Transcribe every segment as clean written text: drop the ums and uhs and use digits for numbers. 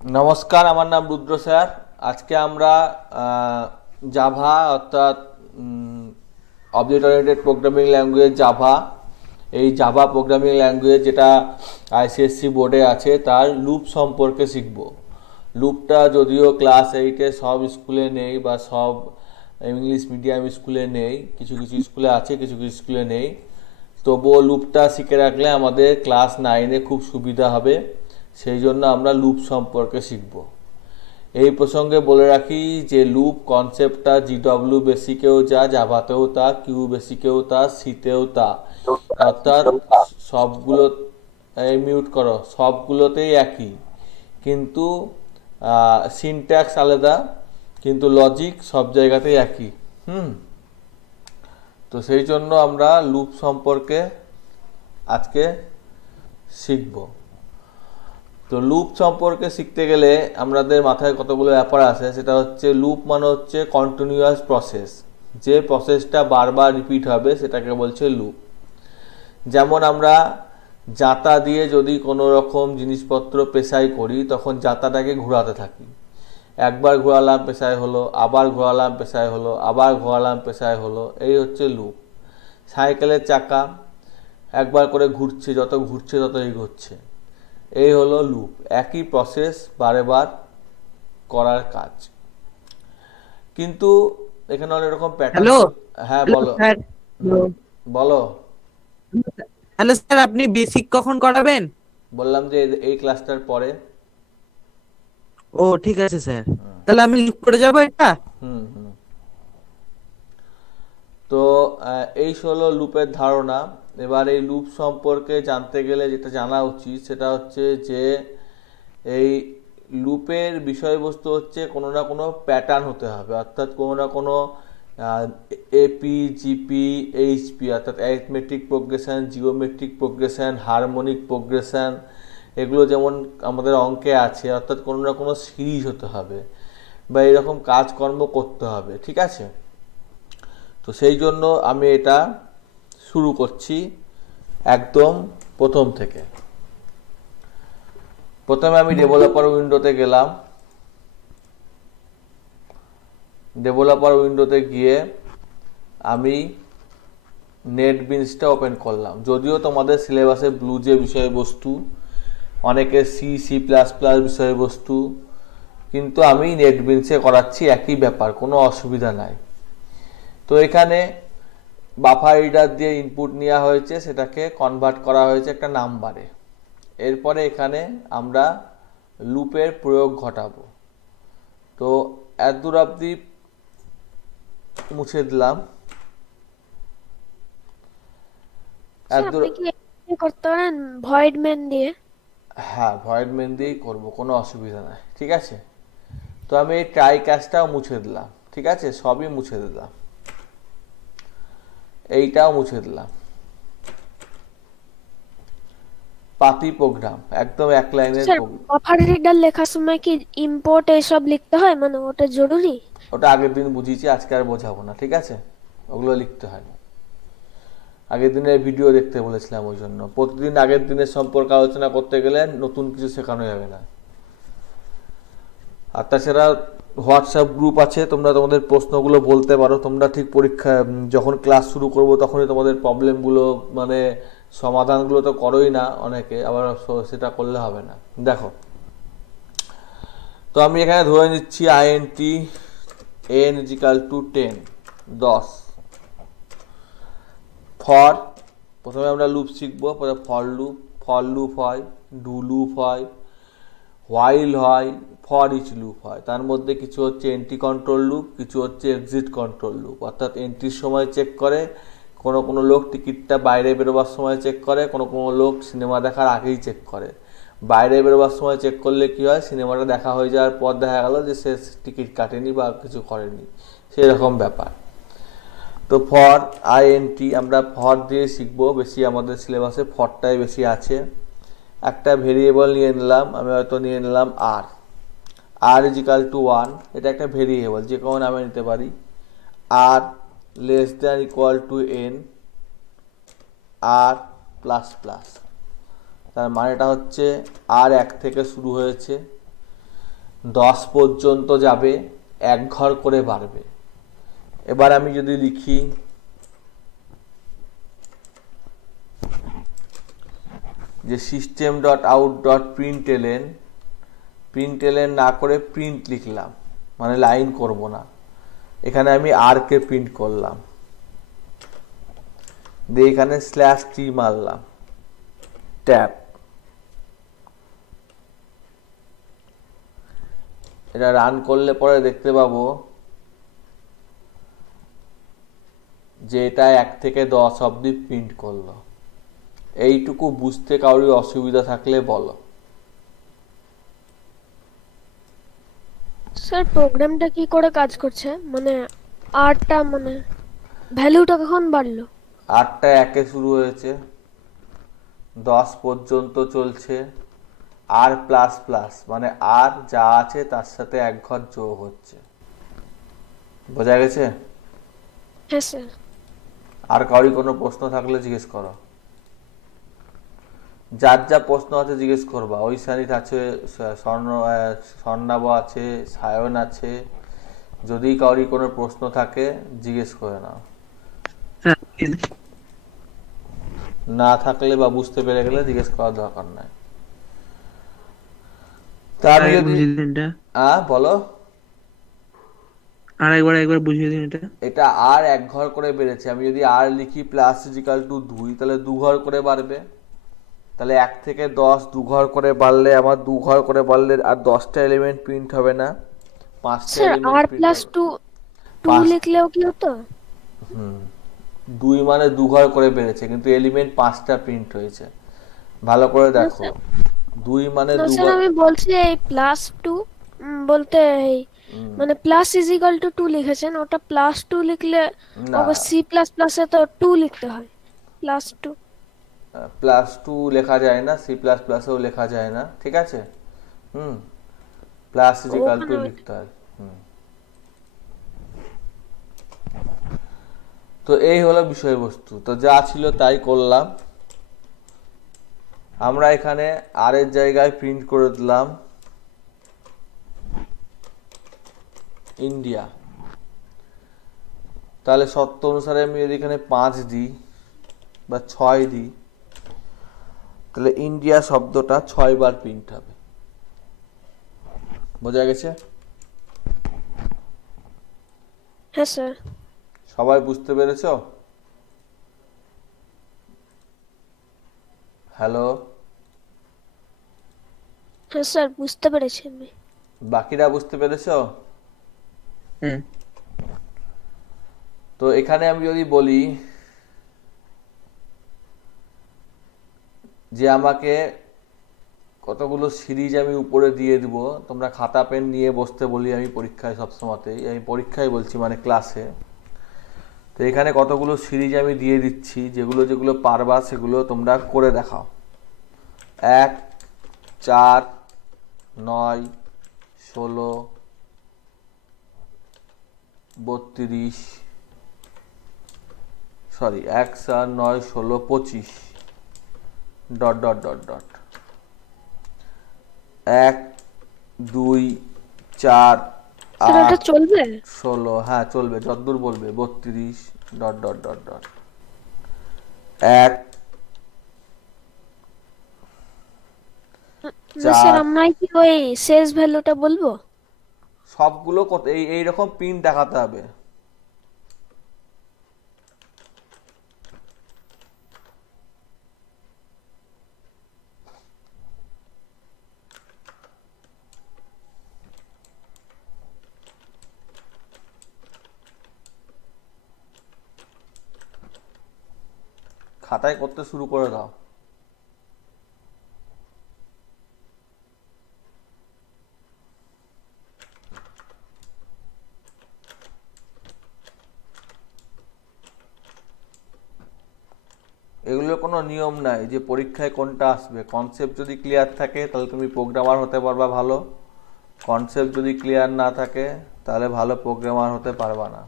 নমস্কার, আমার নাম রুদ্র স্যার। আজকে আমরা জাভা অর্থাৎ object oriented programming language Java, এই জাভা প্রোগ্রামিং ল্যাঙ্গুয়েজ যেটা আইসিএসসি বোর্ডে আছে তার লুপ সম্পর্কে শিখব। লুপটা যদিও ক্লাস 8-এ সব স্কুলে নেই বা সব ইংলিশ মিডিয়াম স্কুলে নেই, কিছু কিছু স্কুলে আছে, কিছু কিছু স্কুলে নেই। তবুও লুপটা শিখে রাখলে আমাদের ক্লাস 9-এ খুব সুবিধা হবে। সেই জন্য আমরা লুপ সম্পর্কে শিখব। এই প্রসঙ্গে বলে রাখি যে লুপ কনসেপ্টটা জিডব্লিউ বেসিকেও যা, জাভাতেও তা, কিউ বেসিকেও তা, সিতেও তা, অর্থাৎ সবগুলো, এই মিউট করো, সবগুলোতেই একই, কিন্তু সিনট্যাক্স আলাদা, কিন্তু লজিক সব জায়গাতেই একই। তো সেই জন্য আমরা লুপ সম্পর্কে আজকে শিখব। তো লুপ সম্পর্কে শিখতে গেলে আমাদের মাথায় কতগুলো ব্যাপার আসে। সেটা হচ্ছে লুপ মানে হচ্ছে কন্টিনিউয়াস প্রসেস, যে প্রসেসটা বারবার রিপিট হবে সেটাকে বলছে লুপ। যেমন আমরা জাতা দিয়ে যদি কোনো রকম জিনিসপত্র পেশাই করি তখন জাতাটাকে ঘোরাতে থাকি। একবার ঘোরালাম পেশায় হলো, আবার ঘোরালাম পেশায় হলো, আবার ঘোরালাম পেশায় হলো, এই হচ্ছে লুপ। সাইকেলের চাকা একবার করে ঘুরছে, যত ঘুরছে তত এগোচ্ছে, এই হলো লুপ। একই প্রসেস বারে বার করার কাজ। কিন্তু এখানে অনেক রকম প্যাটার্ন। হ্যালো। হ্যাঁ হ্যালো বলো। স্যার। হুম, বলো। হ্যালো স্যার, আপনি বেসিক কখন করাবেন? বললাম যে এই ক্লাসটার পরে। ও ঠিক আছে স্যার, তাহলে আমি লিখ করে যাবো এটা। হুম হুম। তো এই হলো লুপের ধারণা। এবার এই লুপ সম্পর্কে জানতে গেলে যেটা জানা উচিত সেটা হচ্ছে যে এই লুপের বিষয়বস্তু হচ্ছে কোনো না কোনো প্যাটার্ন হতে হবে, অর্থাৎ কোনো না কোনো এপি, জিপি, এইচপি, অর্থাৎ arithmetic progression, geometric progression, harmonic progression, এগুলো যেমন আমাদের অঙ্কে আছে, অর্থাৎ কোনো না কোনো সিরিজ হতে হবে বা এরকম কাজকর্ম করতে হবে। ঠিক আছে? তো সেই জন্য আমি এটা শুরু করছি একদম প্রথম থেকে। প্রথমে আমি ডেভেলপার উইন্ডোতে গেলাম। ডেভেলপার উইন্ডোতে গিয়ে আমি নেটবিনসটা ওপেন করলাম। যদিও তোমাদের সিলেবাসে ব্লু যে বিষয়বস্তু, অনেকের সি, সি প্লাস প্লাস বিষয়বস্তু, কিন্তু আমি নেটবিনসে করাচ্ছি, একই ব্যাপার, কোনো অসুবিধা নাই। তো এখানে বাফার রিডার দিয়ে ইনপুট নেওয়া হয়েছে, সেটাকে কনভার্ট করা হয়েছে একটা নাম্বারে। এরপরে এখানে আমরা লুপের প্রয়োগ ঘটাবো। তো এতদূর অবধি মুছে দিলাম। স্যার এতদূর। আপনি কি এটা করতে পারেন ভয়েড মেন দিয়ে? হ্যাঁ, ভয়েড মেন দিয়েই করবো, কোনো অসুবিধা নাই। ঠিক আছে? তো আমি এই ট্রাই ক্যাচটাও মুছে দিলাম। ঠিক আছে, সবই মুছে দিলাম, এইটাও মুছে দিলাম। পাতি প্রোগ্রাম, একদম এক লাইনের স্যার প্রোগ্রাম। বাফার রিডার লেখার সময় কি ইম্পোর্ট এসব লিখতে হয়, মানে ওটা জরুরি? ওটা আগের দিন বুঝিয়েছি, আজকে আর বোঝাবো না। ঠিক আছে? ওগুলো লিখতে হয়। আগের দিনের ভিডিও দেখতে বলেছিলাম, ওই জন্য প্রতিদিন আগের দিনের সম্পর্কে আলোচনা করতে গেলে নতুন কিছু শেখানো যাবে না। আর তাছাড়া হোয়াটসঅ্যাপ গ্রুপ আছে, তোমরা তোমাদের প্রশ্নগুলো বলতে পারো। তোমরা ঠিক পরীক্ষা যখন ক্লাস শুরু করবো তখনই তোমাদের প্রবলেমগুলো, মানে সমাধানগুলো তো করোই না অনেকে, আবার সেটা করলে হবে না। দেখো, তো আমি এখানে ধরে নিচ্ছি INT n is equal to 10, 10। For, প্রথমে আমরা লুপ শিখবো। পরে ফর লুপ হয়, ডু লুপ হয়, হোয়াইল হয়, ফর ইচ লুপ হয়। তার মধ্যে কিছু হচ্ছে এন্ট্রি কন্ট্রোল লুপ, কিছু হচ্ছে এক্সিট কন্ট্রোল লুপ। অর্থাৎ এন্ট্রির সময় চেক করে, কোনো কোনো লোক টিকিটটা বাইরে বেরোবার সময় চেক করে, কোনো কোনো লোক সিনেমা দেখার আগেই চেক করে। বাইরে বেরোবার সময় চেক করলে কি হয়, সিনেমাটা দেখা হয়ে যাওয়ার পর দেখা গেল যে সে টিকিট কাটেনি বা কিছু করেনি, সেই রকম ব্যাপার। তো ফর, আইএনটি আমরা ফর দিয়ে শিখবো বেশি, আমাদের সিলেবাসে ফরটাই বেশি আছে। একটা ভেরিয়েবল নিয়ে নিলাম, আমি হয়তো নিয়ে নিলাম আর, আর ইজিক্যাল টু 1, এটা একটা ভেরিয়েবল, যে কোনো নামে নিতে পারি। R less than equal to n, r plus plus. তার মানেটা হচ্ছে আর 1 থেকে শুরু হয়েছে, 10 পর্যন্ত যাবে, এক ঘর করে বাড়বে। এবার আমি যদি লিখি যে সিস্টেম ডট আউট ডট প্রিন্টএলএন, প্রিন্টএলএন না করে প্রিন্ট লিখলাম, মানে লাইন করব না, এখানে আমি আর কে প্রিন্ট করলাম, দিয়ে এখানে /t মারলাম, ট্যাব। এটা রান করলে পরে দেখতে পাবো যে এটা 1 থেকে 10 অবধি প্রিন্ট করলো। এইটুকু বুঝতে কারোর অসুবিধা থাকলে বলো। স্যার প্রোগ্রামটা কি করে কাজ করছে, মানে আরটা মানে ভ্যালুটা কখন বাড়লো? 8টা 1-এ শুরু হয়েছে, 10 পর্যন্ত চলছে, আর প্লাস প্লাস মানে আর যা আছে তার সাথে এক ঘর যোগ হচ্ছে। বোঝা গেছে? হ্যাঁ স্যার। আর কারোর কোনো প্রশ্ন থাকলে জিজ্ঞেস করো, যার যা প্রশ্ন আছে জিজ্ঞেস করবা। ঐশানীত আছে, স্বর্ণাব আছে, সায়ন আছে, যদি কারোর কোনো প্রশ্ন থাকে জিজ্ঞেস করে নাও। স্যার না থাকলে বা বুঝতে পেরে গেলে জিজ্ঞেস করার দরকার নাই। তা আমি আরেকবার যদি বুঝিয়ে দিন এটা, বলো, একবার বুঝিয়ে দিন এটা। এটা আর এক ঘর করে বেড়েছে। আমি যদি আর লিখি প্লাস ইজিক্যাল টু 2, তাহলে 2 ঘর করে বাড়বে। তাহলে 1 থেকে 10 2 ঘর করে বাড়লে, আমার 2 ঘর করে বাড়লে আর 10টা এলিমেন্ট প্রিন্ট হবে না, 5টা স্যার এলিমেন্ট আর প্রিন্ট প্লাস হবে। 2 লিখলেও কি হতো? 2 মানে 2 ঘর করে বেড়েছে, কিন্তু এলিমেন্ট 5টা প্রিন্ট হয়েছে। ভালো করে না দেখো, স্যার, 2 মানে না 2 স্যার ঘর। আমি বলছি এই +2 বলতে এই মানে প্লাস ইজ ইকাল টু 2 লিখেছেন, ওটা +2 লিখলে না, আবার C++ এ তো 2 লিখতে হয়, +2। +2 লেখা যায় না, C++এও লেখা যায় না, ঠিক আছে? প্লাস ইজিক্যাল টু ওখানে লিখতে হয়। তো এই হলো বিষয়বস্তু। তো যা ছিল তাই করলাম। আমরা এখানে আর এর জায়গায় প্রিন্ট করে দিলাম ইন্ডিয়া। তাহলে শর্ত অনুসারে আমি যদি এখানে 5 দিই বা 6 দিই, তাহলে ইন্ডিয়া শব্দটা 6 বার প্রিন্ট হবে। বোঝা গেছে? হ্যাঁ স্যার। সবাই বুঝতে পেরেছো? হ্যালো, হ্যাঁ স্যার বুঝতে পেরেছি আমি। বাকিরা বুঝতে পেরেছো? তো এখানে আমি যদি বলি যে আমাকে কতগুলো সিরিজ আমি উপরে দিয়ে দিব, তোমরা খাতা পেন নিয়ে বসতে বলি আমি পরীক্ষায় সবসময়তেই, আমি পরীক্ষায় বলছি মানে ক্লাসে। তো এখানে কতগুলো সিরিজ আমি দিয়ে দিচ্ছি, যেগুলো যেগুলো পারবা সেগুলো তোমরা করে দেখাও। 1 4 9 16 32, sorry 1 4 9 16 25 dot dot dot dot 1 2 4 sir এটা 8 চলবে? 16, হ্যাঁ চলবে, যতদূর বলবে, 32 ডট ডট ডট ডট 1 না স্যার 4। আমরা কি ওই শেষ ভ্যালুটা বলবো? সবগুলো কত এইরকম প্রিন্ট দেখাতে হবে। খাতায় করতে শুরু করে দাও। এগুলোর কোনো নিয়ম নাই যে পরীক্ষায় কোনটা আসবে। কনসেপ্ট যদি ক্লিয়ার থাকে তাহলে তুমি প্রোগ্রামার হতে পারবা ভালো, কনসেপ্ট যদি ক্লিয়ার না থাকে তাহলে ভালো প্রোগ্রামার হতে পারবা না।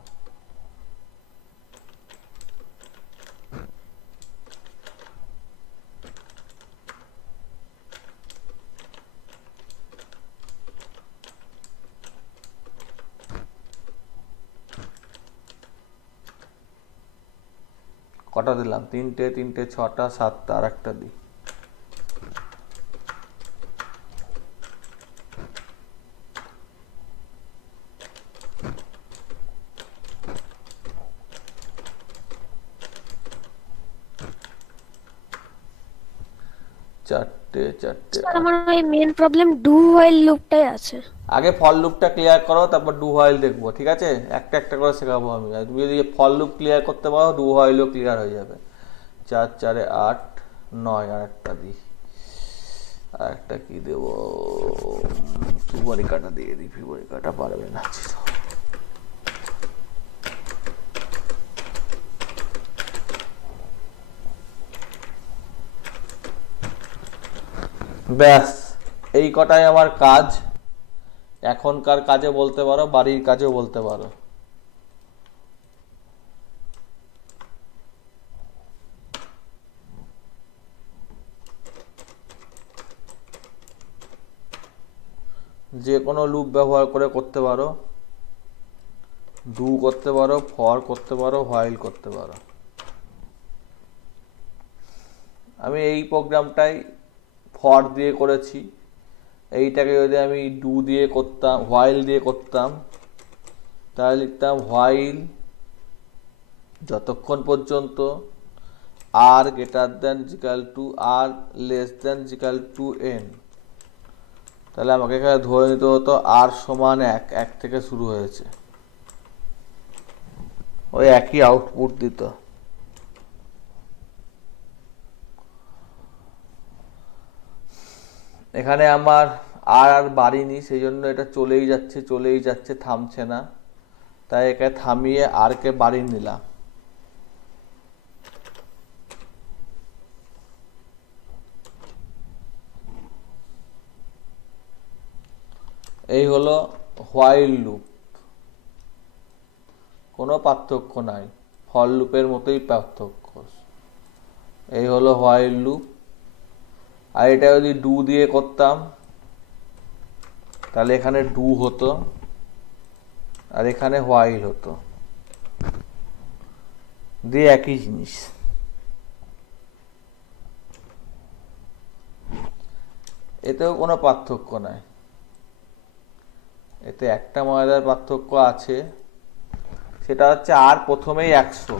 কটা দিলাম? তিনটে, তিনটে, ছটা, সাতটা, আর একটা দিই। চারটে, চারটে, স্যার আমার ওই মেন প্রবলেম ডু হোয়াইল লুপটাই আছে। আগে ফল লুপটা ক্লিয়ার করো, তারপর ডু হোয়াইল দেখবো, ঠিক আছে? একটা একটা করে শেখাবো আমি। আর তুমি যদি ফল লুপ ক্লিয়ার করতে পারো, ডু হোয়াইলও ক্লিয়ার হয়ে যাবে। 4 4 8 9, আর একটা দিই। আর একটা কি দেবো? ফিবোনাচি কাটা দিয়ে দিই। ফিবোনাচি কাটা পারবে না। ব্যাস, এই কটাই আমার কাজ। এখনকার কাজে বলতে পারো, বাড়ির কাজেও বলতে পারো। যে কোনো লুপ ব্যবহার করে করতে পারো। ডু করতে পারো, ফর করতে পারো, হোয়াইল করতে পারো। আমি এই প্রোগ্রামটাই ফর দিয়ে করেছি। এইটাকে যদি আমি ডু দিয়ে করতাম, হোয়াইল দিয়ে করতাম, তাহলে লিখতাম হোয়াইল যতক্ষণ পর্যন্ত r greater than equal to r less than equal to n. তাহলে আমাকে এখানে ধরে নিতে হতো আর সমান 1, 1 থেকে শুরু হয়েছে, ওই একই আউটপুট দিত। এখানে আমার আর বাড়িনি, সেই জন্য এটা চলেই যাচ্ছে, থামছে না। তাই একে থামিয়ে আর কে বাড়িয়ে নিলাম। এই হলো হোয়াইল লুপ। কোনো পার্থক্য নাই, ফর লুপের মতোই পার্থক্য। এই হলো হোয়াইল লুপ। আর এটা যদি ডু দিয়ে করতাম, তাহলে এখানে ডু হতো আর এখানে হোয়াইল হতো, দিয়ে একই জিনিস। এতেও কোনো পার্থক্য নাই। এতে একটা মজাদার পার্থক্য আছে, সেটা হচ্ছে আর প্রথমেই 100,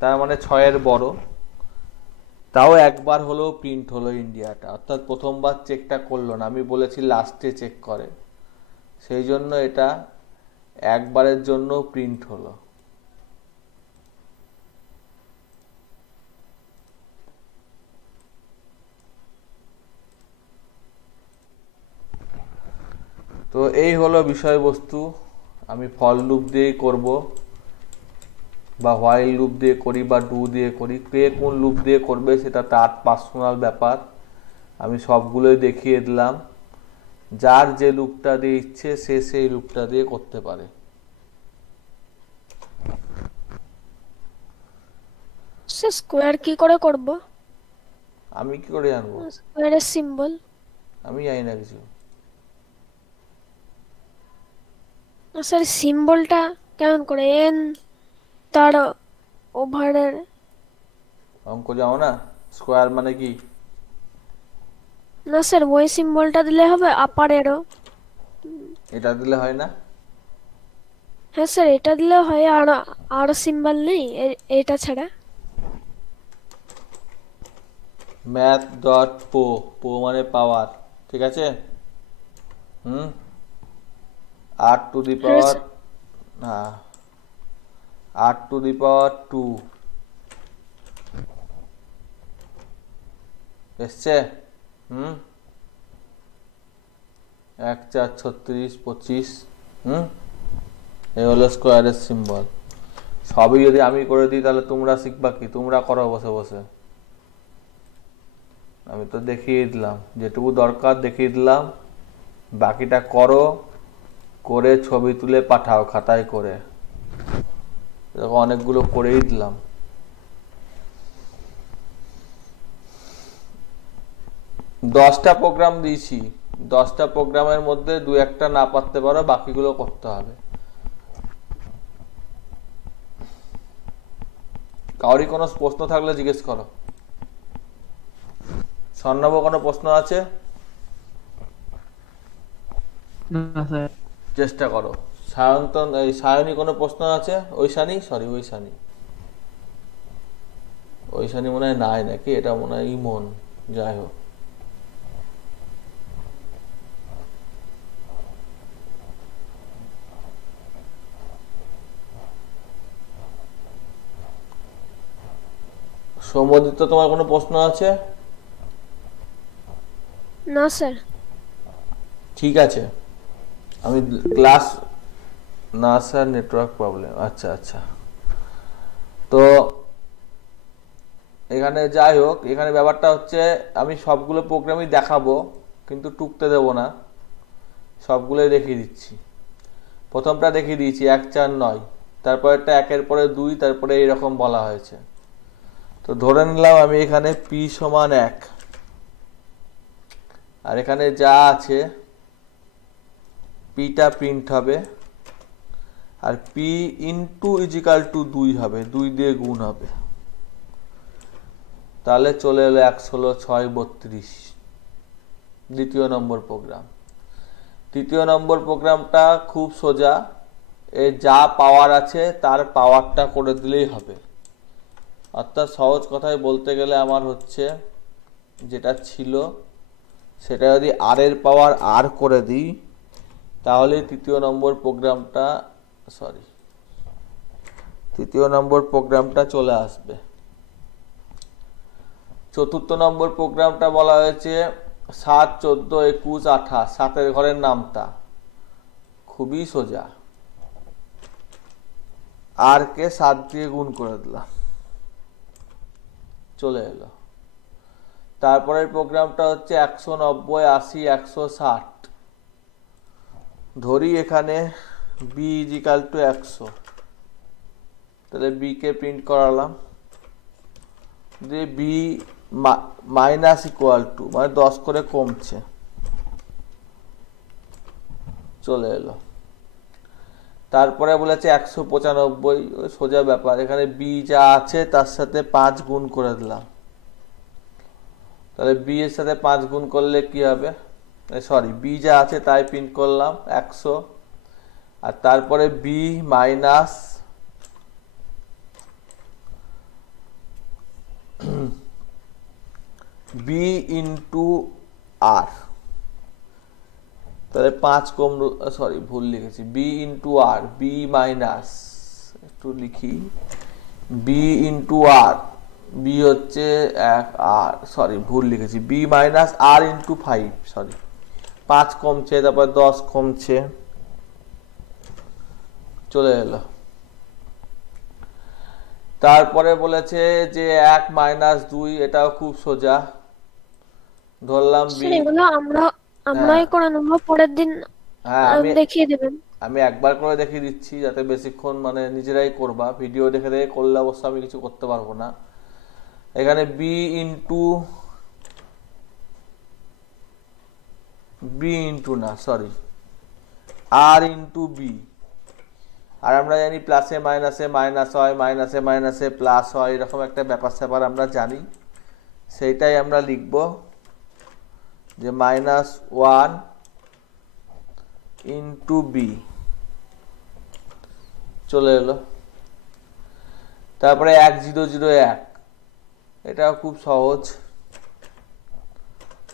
তার মানে 6-এর বড়। তাও একবার হলেও প্রিন্ট হলো ইন্ডিয়াটা, অর্থাৎ প্রথমবার চেকটা করলো না। আমি বলেছি লাস্টে চেক করে, সেই জন্য এটা একবারের জন্য প্রিন্ট হলো। তো এই হলো বিষয়বস্তু। আমি ফর লুপ দিয়েই করব, বা হোয়াইল লুপ দিয়ে করি, বা ডু দিয়ে করি। কে কোন লুপ দিয়ে করবে সেটা তার পার্সোনাল ব্যাপার। আমি সবগুলোই দেখিয়ে দিলাম। যার যে লুপটা দিয়ে ইচ্ছে সে সেই লুপটা দিয়ে করতে পারে। সে স্কোয়ার কি করে করব? আমি কি করে জানবো? স্কোয়ারের সিম্বল আমি জানি না কিছু। স্যার সিম্বলটা কেমন করে? এন তার ওভারের অঙ্ক যাও না, স্কোয়ার মানে কি? না স্যার, ওই সিম্বলটা দিলে হবে আপার এরো। এটা দিলে হয় না? হ্যাঁ স্যার, এটা দিলে হয়। আর আর সিম্বল নেই এটা ছাড়া? ম্যাথ ডট পো, পো মানে পাওয়ার, ঠিক আছে? আর টু দি হ্যাঁ পাওয়ার, স্যার। হ্যাঁ, আর টু দি পাওয়ার 2 এসছে। 1 4 36 25। এই হলো স্কোয়ারের সিম্বল। সবই যদি আমি করে দিই তাহলে তোমরা শিখবা কি? তোমরা করো বসে বসে। আমি তো দেখিয়ে দিলাম, যেটুকু দরকার দেখিয়ে দিলাম। বাকিটা করো, করে ছবি তুলে পাঠাও খাতায় করে। এরকম অনেকগুলো করেই দিলাম। 10টা প্রোগ্রাম দিয়েছি। 10টা প্রোগ্রামের মধ্যে 2-1টা না পারতে পারো, বাকিগুলো করতে হবে। কাউরি কোনো প্রশ্ন থাকলে জিজ্ঞেস করো। স্বর্ণব কোনো প্রশ্ন আছে? না স্যার। চেষ্টা করো। সায়ন্তন এই সায়নী কোনো প্রশ্ন আছে? ঐশানী ঐশানী মনে হয় নাই নাকি, এটা মনে হয় ইমন। যাই হোক, সৌম্যদিত্য তোমার কোনো প্রশ্ন আছে? না স্যার। ঠিক আছে, আমি ক্লাস, না স্যার নেটওয়ার্ক প্রবলেম, আচ্ছা আচ্ছা। তো এখানে যাই হোক, এখানে ব্যাপারটা হচ্ছে আমি সবগুলো প্রোগ্রামই দেখাবো কিন্তু টুকতে দেব না, সবগুলোই দেখিয়ে দিচ্ছি। প্রথমটা দেখিয়ে দিয়েছি 1 4 9, তারপরেরটা 1 এর পরে 2, তারপরে এইরকম বলা হয়েছে। তো ধরে নিলাম আমি এখানে p সমান 1, আর এখানে যা আছে pটা প্রিন্ট হবে, আর p ইন্টু ইজিক্যাল টু 2 হবে, 2 দিয়ে গুণ হবে। তাহলে চলে এলো 1 16 6 32, দ্বিতীয় নম্বর প্রোগ্রাম। তৃতীয় নম্বর প্রোগ্রামটা খুব সোজা, এ যা পাওয়ার আছে তার পাওয়ারটা করে দিলেই হবে। অর্থাৎ সহজ কথায় বলতে গেলে আমার হচ্ছে যেটা ছিল সেটা যদি আর এর পাওয়ার আর করে দিই, তাহলে তৃতীয় নম্বর প্রোগ্রামটা চলে আসবে। চতুর্থ নম্বর প্রোগ্রামটা বলা হয়েছে 7 14 21 28, 7 ঘরের নামতা, খুবই সোজা। আর কে 7 দিয়ে গুণ করে দিলাম, চলে এলো। তারপরের প্রোগ্রামটা হচ্ছে 190 80 160, ধরি এখানে b ইজিক্যাল টু 100, তাহলে b কে প্রিন্ট করালাম, দিয়ে b মাইনাস ইকুয়াল টু মানে 10 করে কমছে, চলে এলো। তারপরে বলেছে 195, সোজা ব্যাপার, এখানে b যা আছে তার সাথে 5 গুণ করে দিলাম, তাহলে b এর সাথে 5 গুণ করলে কি হবে, সরি b যা আছে তাই প্রিন্ট করলাম 100, আর তারপরে b মাইনাস b ইন্টু আর, তাহলে 5 কম, সরি ভুল লিখেছি, b ইন্টু আর, b মাইনাস, একটু লিখি, b ইন্টু আর, b হচ্ছে 1 আর, সরি ভুল লিখেছি, b মাইনাস আর ইন্টু 5, সরি 5 কমছে, তারপর 10 কমছে, চলে এলো। তারপরে বলেছে যে 1 মাইনাস 2, এটাও খুব সোজা, ধরলাম b। স্যার এগুলো আমরাই করে নেবো, পরের দিন হ্যাঁ দেখিয়ে দেবেন। আমি একবার করে দেখিয়ে দিচ্ছি যাতে বেশিক্ষণ মানে নিজেরাই করবা, ভিডিও দেখে দেখে করলে অবশ্য আমি কিছু করতে পারবো না। এখানে b ইন্টু না সরি আর ইন্টু বি, আর আমরা জানি প্লাসে মাইনাসে মাইনাস হয়, মাইনাসে মাইনাসে প্লাস হয়, এরকম একটা ব্যাপার স্যাপার আমরা জানি, সেইটাই আমরা লিখব যে -1 ইন্টু বি, চলে এলো। তারপরে 1 0 0 1, এটাও খুব সহজ,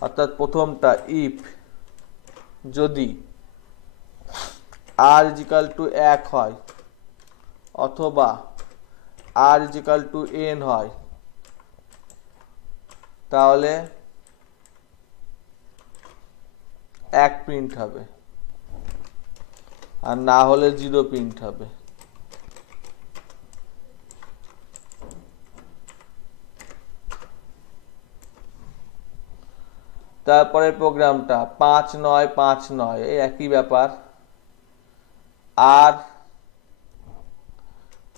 অর্থাৎ প্রথমটা ইফ যদি r ইজিক্যাল টু 1 হয় অথবা r ইজিক্যাল টু n হয়, তাহলে 1 প্রিন্ট হবে, আর না হলে 0 প্রিন্ট হবে। তারপরে প্রোগ্রামটা 5 9 5 9, এই একই ব্যাপার, আর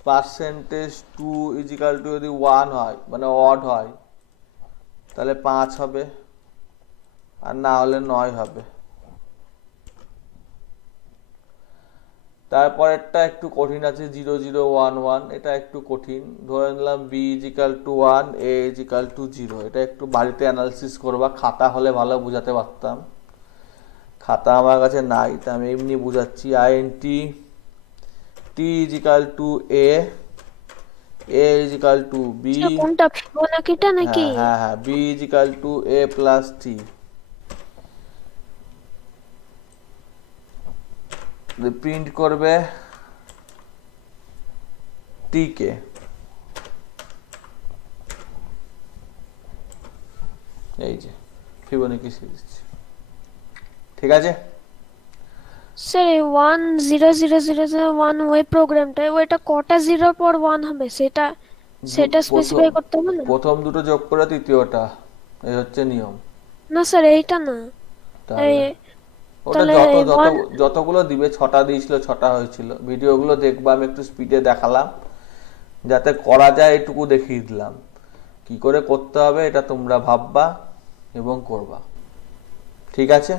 %2 ইজিক্যাল টু যদি 1 হয় মানে অড হয় তাহলে 5 হবে, আর না হলে 9 হবে। তারপরেরটা একটু কঠিন আছে, 0011, এটা একটু কঠিন। ধরে নিলাম b is equal to 1, a is equal to 0। এটা একটু বাড়িতে অ্যানালিসিস করবা, খাতা হলে ভালো বোঝাতে পারতাম, খাতা আমার কাছে নাই, তা আমি এমনি বোঝাচ্ছি। INT t is equal to a, a is equal to b. কোনটা ফিবোনাকিটা নাকি? হ্যাঁ হ্যাঁ হ্যাঁ, b is equal to a plus t. Print করবে টি কে, এই যে ফিবোনাকি সিরিজ। ঠিক আছে, স্যার এই 1 0 0 0 0 1 ওই প্রোগ্রামটা, ওইটা কটা জিরোর পর 1 হবে সেটা সেটা স্পেসিফাই করতে হবে না? প্রথম দুটো যোগ করে তৃতীয়টা, এই হচ্ছে নিয়ম। না স্যার এইটা না, তাহলে এই ওটা তাহলে যত এই যত 1 যতগুলো দিবে, 6টা দিয়েছিল, 6টা হয়েছিল। ভিডিওগুলো দেখবা, আমি একটু স্পিডে দেখালাম, যাতে করা যায় এটুকু দেখিয়ে দিলাম। কি করে করতে হবে এটা তোমরা ভাববা এবং করবা। ঠিক আছে,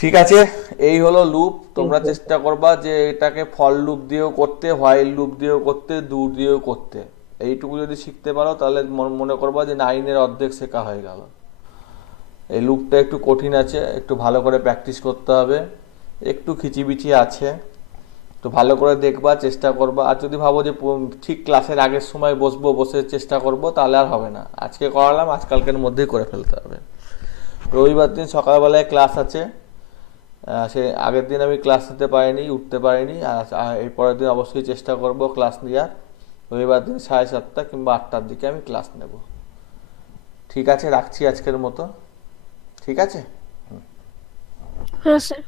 ঠিক আছে, এই হলো লুপ। তোমরা চেষ্টা করবা যে এটাকে ফর লুপ দিয়েও করতে, হোয়াইল লুপ দিয়েও করতে, ডু দিয়েও করতে। এইটুকু যদি শিখতে পারো তাহলে মনে করবা যে 9-এর অর্ধেক শেখা হয়ে গেল। এই লুপটা একটু কঠিন আছে, একটু ভালো করে প্র্যাকটিস করতে হবে, একটু খিচিবিচি আছে, তো ভালো করে দেখবা, চেষ্টা করবা। আর যদি ভাবো যে ঠিক ক্লাসের আগের সময় বসবো, বসে চেষ্টা করব, তাহলে আর হবে না। আজকে করালাম, আজকালকের মধ্যেই করে ফেলতে হবে। রবিবার দিন সকালবেলায় ক্লাস আছে, সে আগের দিন আমি ক্লাস নিতে পারিনি, উঠতে পারিনি, আর এই পরের দিন অবশ্যই চেষ্টা করব ক্লাস নেওয়ার। রবিবার দিন 7:30 কিংবা 8টার দিকে আমি ক্লাস নেব। ঠিক আছে, রাখছি আজকের মতো। ঠিক আছে। হ্যাঁ স্যার।